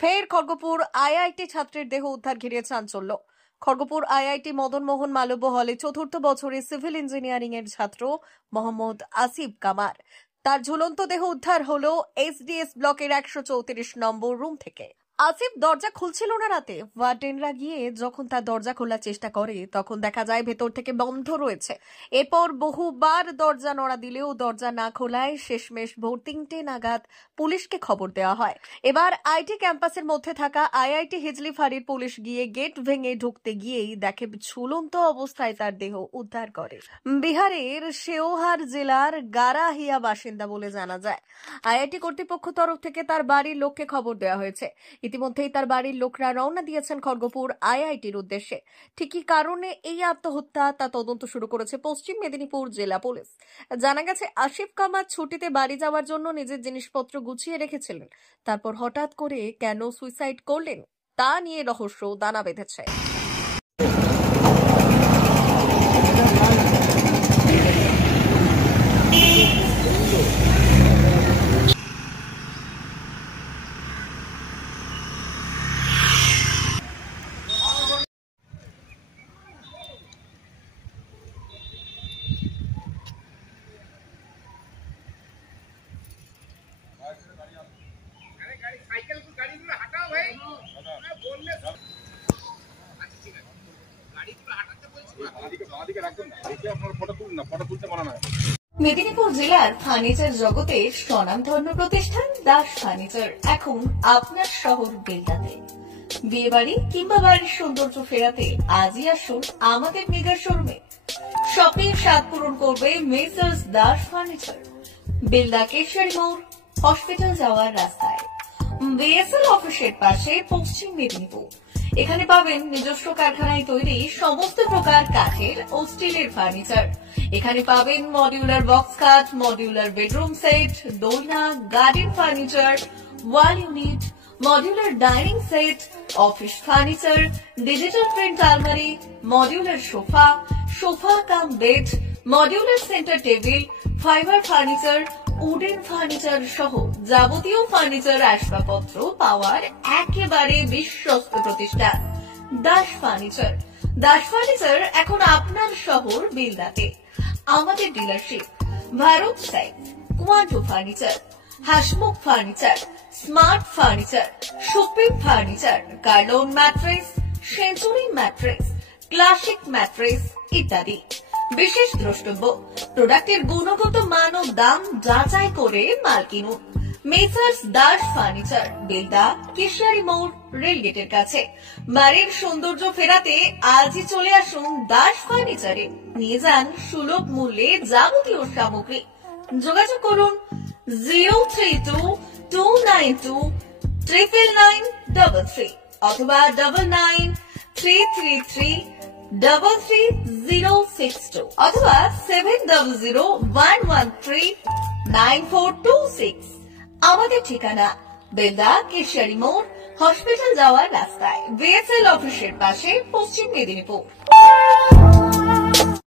ফের খড়গপুর আইআইটি ছাত্রের দেহ উদ্ধার ঘিরে চাঞ্চল্য। খড়গপুর আইআইটি মদন মোহন মালব্য হলে চতুর্থ বছরের সিভিল ইঞ্জিনিয়ারিং এর ছাত্র মোহাম্মদ আসিফ কামার তার ঝুলন্ত দেহ উদ্ধার হলো এসডিএস ব্লকের 134 নম্বর রুম থেকে। আসিফ দরজা খুলছিল না রাতে। ওয়ার্ডেনরা গিয়ে যখন তার দরজা খোলার চেষ্টা করে তখন দেখা যায় ভেতর থেকে বন্ধ রয়েছে। এরপর বহুবার দরজা নড়া দিলেও দরজা না খোলায় শেষমেশ ভোর 3টে নাগাদ পুলিশকে খবর দেওয়া হয়। এবার আইটি ক্যাম্পাসের মধ্যে থাকা আইআইটি হিজলি ফাঁড়ির পুলিশ গিয়ে গেট ভেঙে ঢুকতে গিয়েই দেখে ঝুলন্ত অবস্থায় তার দেহ উদ্ধার করে। বিহারের শেওহার জেলার গারাহিয়া বাসিন্দা বলে জানা যায়। আইআইটি কর্তৃপক্ষ তরফ থেকে তার বাড়ির লোককে খবর দেওয়া হয়েছে। ইতিমধ্যেই তার বাড়ির লোকরা রওনা দিয়েছেন খড়গপুর আইআইটির উদ্দেশ্যে। ঠিক কি কারণে এই আত্মহত্যা তা তদন্ত শুরু করেছে পশ্চিম মেদিনীপুর জেলা পুলিশ। জানা গেছে আসিফ কামার ছুটিতে বাড়ি যাওয়ার জন্য নিজের জিনিসপত্র গুছিয়ে রেখেছিলেন। তারপর হঠাৎ করে কেন সুইসাইড করলেন তা নিয়ে রহস্য দানা বেঁধেছে। মেদিনীপুর জেলার ফার্নিচার জগতের স্বনামধন্য প্রতিষ্ঠান দাস ফার্নিচার এখন আপনার শহর বেলদাতে। বিয়ে বাড়ি কিংবা বাড়ির সৌন্দর্য ফেরাতে আজই আসুন আমাদের মেগা শোরুমে। শপিং স্বাদ পূরণ করবে মেসার্স দাস ফার্নিচার, বেলদা কেশরী মোড়, হসপিটাল যাওয়ার রাস্তায়, বিএসএল অফিসের পাশে, পশ্চিম মেদিনীপুর। এখানে পাবেন নিজস্ব কারখানায় তৈরি সমস্ত প্রকার কাঠের ও স্টিলের ফার্নিচার। এখানে পাবেন modular box cut, modular bedroom set, দোলনা, garden furniture, wall unit, modular dining set, office furniture, digital print আলমারি, modular sofa, sofa cum bed, modular centre table, fibre furniture, wooden furniture সহ যাবতীয় ফার্নিচার আসবাবপত্র পাওয়ার একেবারে বিশ্বস্ত প্রতিষ্ঠান দাস ফার্নিচার। দাস ফার্নিচার এখন আপনার শহর বেলদাতে। আমাদের dealership Bharat side, Quanto furniture, Hasmukh furniture, Smart furniture, Supreme furniture, Kurlon mattress, Century mattress, Classic mattress ইত্যাদি। বিশেষ দ্রষ্টব্য, প্রোডাক্টের গুণগত মান ও দাম যাচাই করে মাল কিনুন। মেসার্স দাস ফার্নিচার, বেলদা কেশরী মোড়, রেলগেটের কাছে। বাড়ির সৌন্দর্য ফেরাতে আজই চলে আসুন দাস ফার্নিচারে। নিয়ে যান সুলভ মূল্যে যাবতীয় সামগ্রী। যোগাযোগ করুন 032-292-99933 অথবা 99-333-33062 অথবা 7001139426। আমাদের ঠিকানা বেলদা কেশরী মোড়, হসপিটাল যাওয়ার রাস্তায়, বিএসএল অফিসের পাশে, পশ্চিম মেদিনীপুর।